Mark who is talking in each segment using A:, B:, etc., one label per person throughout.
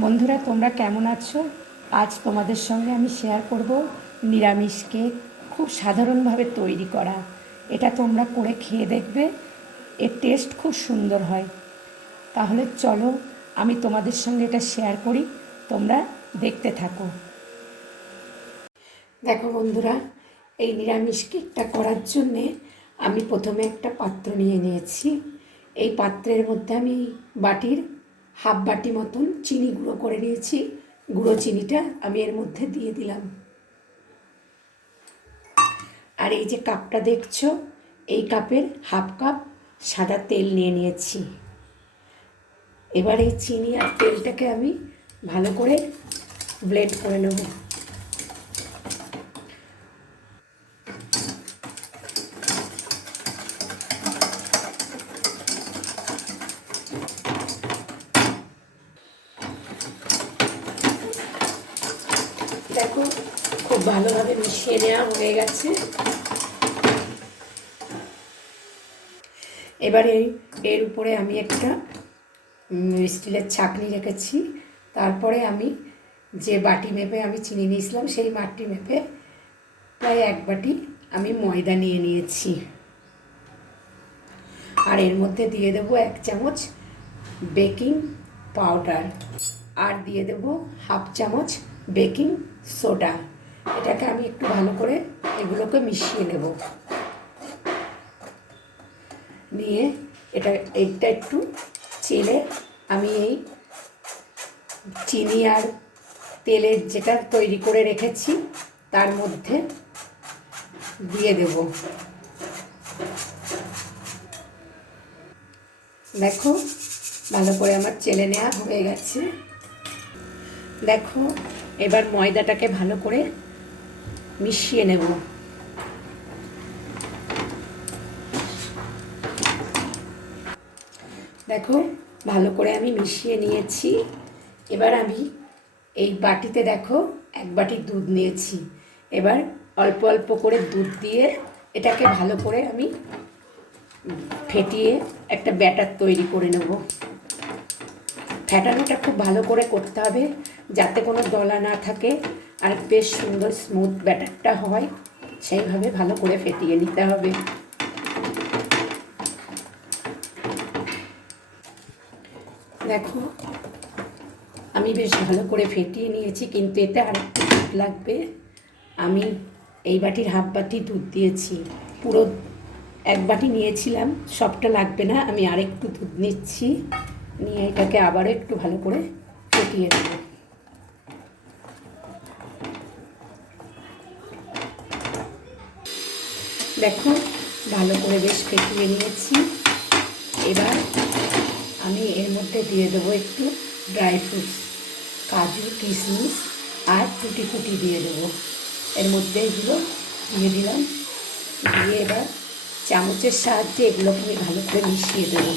A: বন্ধুরা, তোমরা কেমন আছো? আজ তোমাদের সঙ্গে আমি শেয়ার করব নিরামিষ কেক খুব সাধারণভাবে তৈরি করা। এটা তোমরা করে খেয়ে দেখবে, এর টেস্ট খুব সুন্দর হয়। তাহলে চলো, আমি তোমাদের সঙ্গে এটা শেয়ার করি, তোমরা দেখতে থাকো। দেখো বন্ধুরা, এই নিরামিষ কেকটা করার জন্যে আমি প্রথমে একটা পাত্র নিয়ে নিয়েছি। এই পাত্রের মধ্যে আমি বাটির হাফ বাটি মতন চিনি গুঁড়ো করে নিয়েছি। গুঁড়ো চিনিটা আমি এর মধ্যে দিয়ে দিলাম। আর এই যে কাপটা দেখছ, এই কাপের হাফ কাপ সাদা তেল নিয়ে নিয়েছি। এবার এই চিনি আর তেলটাকে আমি ভালো করে ব্লেড করে নেব। দেখো, খুব ভালোভাবে মিশিয়ে নেওয়া হয়ে গেছে। এবারে এর উপরে আমি একটা স্টিলের ছাকনি রেখেছি। তারপরে আমি যে বাটি মেপে আমি চিনি নিয়েছিলাম, সেই বাটি মেপে প্রায় এক বাটি আমি ময়দা নিয়ে নিয়েছি। আর এর মধ্যে দিয়ে দেবো এক চামচ বেকিং পাউডার আর দিয়ে দেব হাফ চামচ বেকিং সোডা এটাকে আমি একটু ভালো করে এগুলোকে মিশিয়ে নেব। নিয়ে এটা, এইটা একটু চেলে আমি এই চিনি আর তেলের যেটা তৈরি করে রেখেছি, তার মধ্যে দিয়ে দেব। দেখো ভালো করে আমার চেলে নেওয়া হয়ে গেছে। দেখো, এবার ময়দাটাকে ভালো করে মিশিয়ে নেব। দেখো, ভালো করে আমি মিশিয়ে নিয়েছি। এবার আমি এই বাটিতে দেখো, এক বাটি দুধ নিয়েছি। এবার অল্প অল্প করে দুধ দিয়ে এটাকে ভালো করে আমি ফেটিয়ে একটা ব্যাটার তৈরি করে নেব। ফ্যাটানোটা খুব ভালো করে করতে হবে যাতে কোনো দলা না থাকে আর বেশ সুন্দর স্মুথ ব্যাটারটা হয়। সেইভাবে ভালো করে ফেটিয়ে নিতে হবে। দেখো, আমি বেশ ভালো করে ফেটিয়ে নিয়েছি, কিন্তু এতে আর দুধ লাগবে। আমি এই বাটির হাফ বাটি দুধ দিয়েছি। পুরো এক বাটি নিয়েছিলাম, সবটা লাগবে না, আমি আরেকটু দুধ নিচ্ছি। নিয়ে এটাকে আবারও একটু ভালো করে ফুটিয়ে দেবো দেখো ভালো করে বেশ ফেটিয়ে নিয়েছি। এবার আমি এর মধ্যে দিয়ে দেবো একটু ড্রাই ফ্রুটস, কাজু, কিশমিশ আর টুটি ফুটি দিয়ে দেবো। এর মধ্যে এগুলো দিয়ে দিলাম। দিয়ে এবার চামচের সাহায্যে এগুলোকে আমি ভালো করে মিশিয়ে দেবো।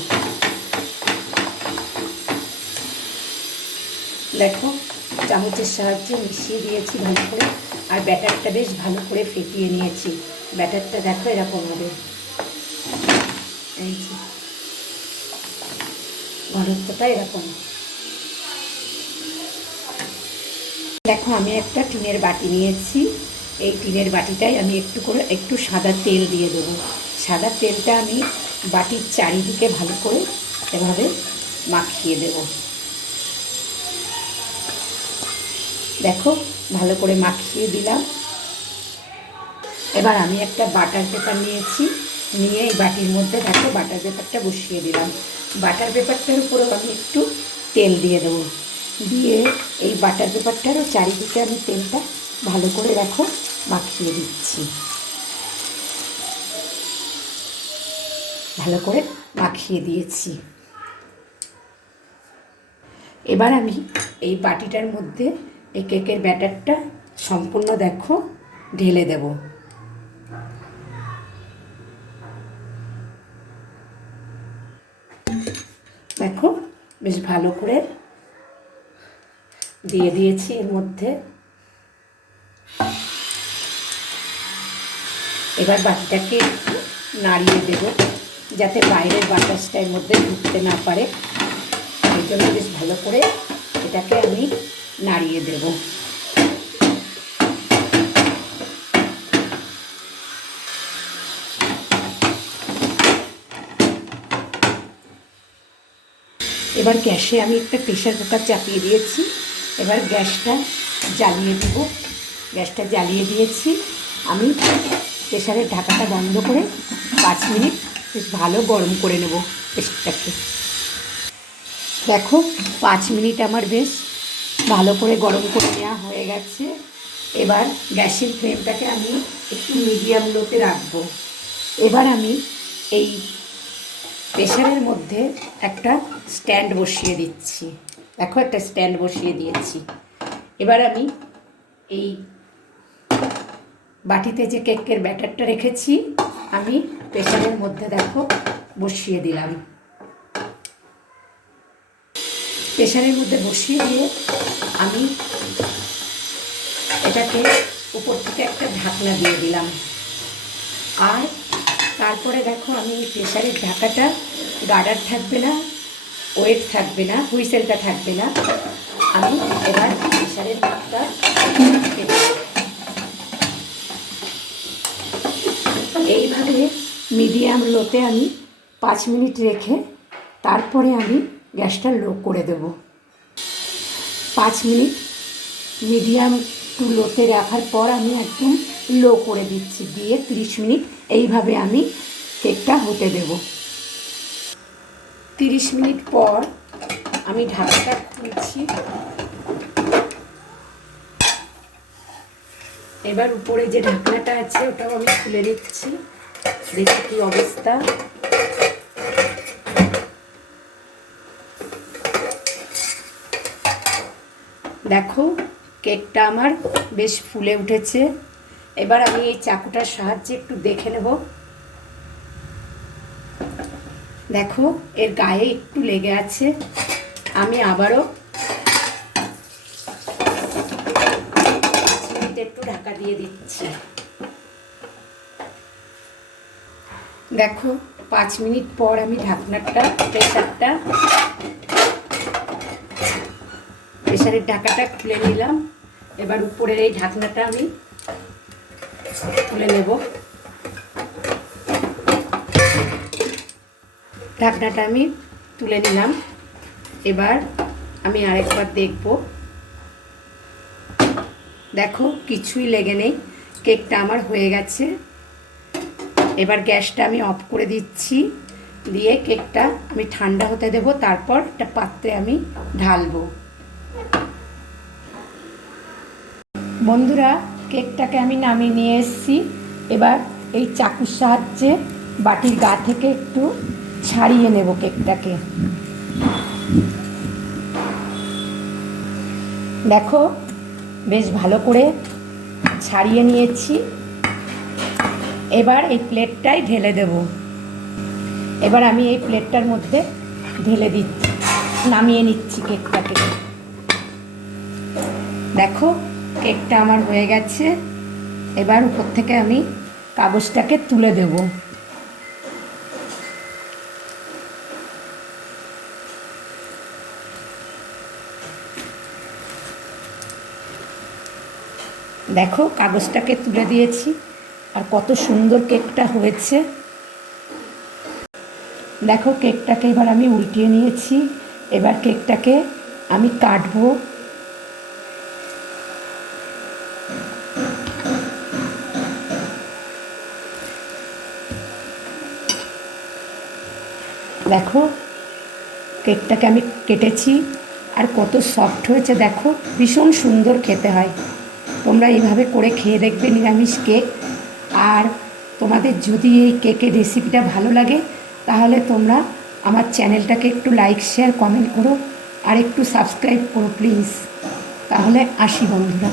A: দেখো, চামচের সাহায্যে মিশিয়ে দিয়েছি ভালো করে, আর ব্যাটারটা বেশ ভালো করে ফেটিয়ে নিয়েছি। ব্যাটারটা দেখো এরকম হবে। এই যে। ঘনত্বটা এরকম। দেখো, আমি একটা টিনের বাটি নিয়েছি। এই টিনের বাটিটাই আমি একটু করে, একটু সাদা তেল দিয়ে দেবো। সাদা তেলটা আমি বাটির চারিদিকে ভালো করে এভাবে মাখিয়ে দেবো। দেখো, ভালো করে মাখিয়ে দিলাম। এবার আমি একটা বাটার পেপার নিয়েছি। নিয়ে এই বাটির মধ্যে দেখো বাটার পেপারটা বসিয়ে দিলাম। বাটার পেপারটার উপরেও আমি একটু তেল দিয়ে দেবো। দিয়ে এই বাটার পেপারটারও চারিদিকে আমি তেলটা ভালো করে দেখো মাখিয়ে দিচ্ছি। ভালো করে মাখিয়ে দিয়েছি। এবার আমি এই বাটিটার মধ্যে এই কেকের ব্যাটারটা সম্পূর্ণ দেখো, ঢেলে দেব। দেখো, বেশ ভালো করে দিয়ে দিয়েছি এর মধ্যে। এবার বাটিটাকে নাড়িয়ে দেব, যাতে বাইরের বাতাসটা এর মধ্যে ঢুকতে না পারে। এই জন্য বেশ ভালো করে এটাকে নাড়িয়ে দেব। এবার গ্যাসে আমি একটা প্রেশার কুকার চাপিয়ে দিয়েছি। এবার গ্যাসটা জ্বালিয়ে দেব। গ্যাসটা জ্বালিয়ে দিয়েছি। আমি প্রেশারের ঢাকাটা বন্ধ করে পাঁচ মিনিট বেশ ভালো গরম করে নেব প্রেশারটাকে দেখো, পাঁচ মিনিট আমার বেশ ভালো করে গরম করে নেওয়া হয়ে গেছে। এবার গ্যাসের ফ্লেমটাকে আমি একটু মিডিয়াম লোতে রাখব। এবার আমি এই প্রেশারের মধ্যে একটা স্ট্যান্ড বসিয়ে দিচ্ছি। দেখো, একটা স্ট্যান্ড বসিয়ে দিয়েছি। এবার আমি এই বাটিতে যে কেকের ব্যাটারটা রেখেছি, আমি প্রেশারের মধ্যে দেখো বসিয়ে দিলাম। প্রেশারের মধ্যে বসিয়ে দিয়ে আমি এটাকে উপর থেকে একটা ঢাকনা দিয়ে দিলাম আর তারপরে দেখো আমি প্রেশারের ঢাকাটা গার্ডার থাকবে না, ওয়েট থাকবে না, হুইসেলটা থাকবে না আমি এবার প্রেশারের মুখটা কেটে দেব। এইভাবে মিডিয়াম লোতে আমি পাঁচ মিনিট রেখে তারপরে আমি গ্যাসটা লো করে দেব। পাঁচ মিনিট মিডিয়াম টু লোতে রাখার পর আমি একদম লো করে দিচ্ছি। দিয়ে তিরিশ মিনিট এইভাবে আমি কেকটা হতে দেব। তিরিশ মিনিট পর আমি ঢাকাটা খুলছি। এবার উপরে যে ঢাকনাটা আছে, ওটাও আমি খুলে নিচ্ছি। দেখি কি অবস্থা। দেখো, কেকটা আমার বেশ ফুলে উঠেছে। এবার আমি এই চাকুটার সাহায্যে একটু দেখে নেব। দেখো, এর গায়ে একটু লেগে আছে। আমি আবারও একটু ঢাকা দিয়ে দিচ্ছি। দেখো, পাঁচ মিনিট পর আমি ঢাকনাটা প্রেশারটা প্রেশারের ঢাকাটা খুলে নিলাম। এবার উপরের এই ঢাকনাটা আমি খুলে নেব। ঢাকনাটা আমি তুলে নিলাম। এবার আমি আরেকবার দেখব। দেখো, কিছুই লেগে নেই। কেকটা আমার হয়ে গেছে। এবার গ্যাসটা আমি অফ করে দিচ্ছি। দিয়ে কেকটা আমি ঠান্ডা হতে দেব। তারপর একটা পাত্রে আমি ঢালবো। বন্ধুরা, কেকটাকে আমি নামিয়ে নিয়ে এসেছি। এবার এই চাকুর সাহায্যে বাটির গা থেকে একটু ছাড়িয়ে নেব কেকটাকে। দেখো, বেশ ভালো করে ছাড়িয়ে নিয়েছি। এবার এই প্লেটটাই ঢেলে দেব। এবার আমি এই প্লেটটার মধ্যে ঢেলে দিচ্ছি, নামিয়ে নিচ্ছি কেকটাকে। দেখো কেকটা আমার হয়ে গেছে। এবার উপর থেকে আমি কাগজটাকে তুলে দেব। দেখো, কাগজটাকে তুলে দিয়েছি। আর কত সুন্দর কেকটা হয়েছে। দেখো, কেকটাকে এবার আমি উল্টিয়ে নিয়েছি। এবার কেকটাকে আমি কাটবো। দেখো, কেকটাকে আমি কেটেছি আর কত সফট হয়েছে, দেখো, ভীষণ সুন্দর খেতে হয়। তোমরা এইভাবে করে খেয়ে দেখবে নিরামিষ কেক। আর তোমাদের যদি এই কেকের রেসিপিটা ভালো লাগে, তাহলে তোমরা আমার চ্যানেলটাকে একটু লাইক শেয়ার কমেন্ট করো আর একটু সাবস্ক্রাইব করো প্লিজ তাহলে আসি, বন্ধুরা।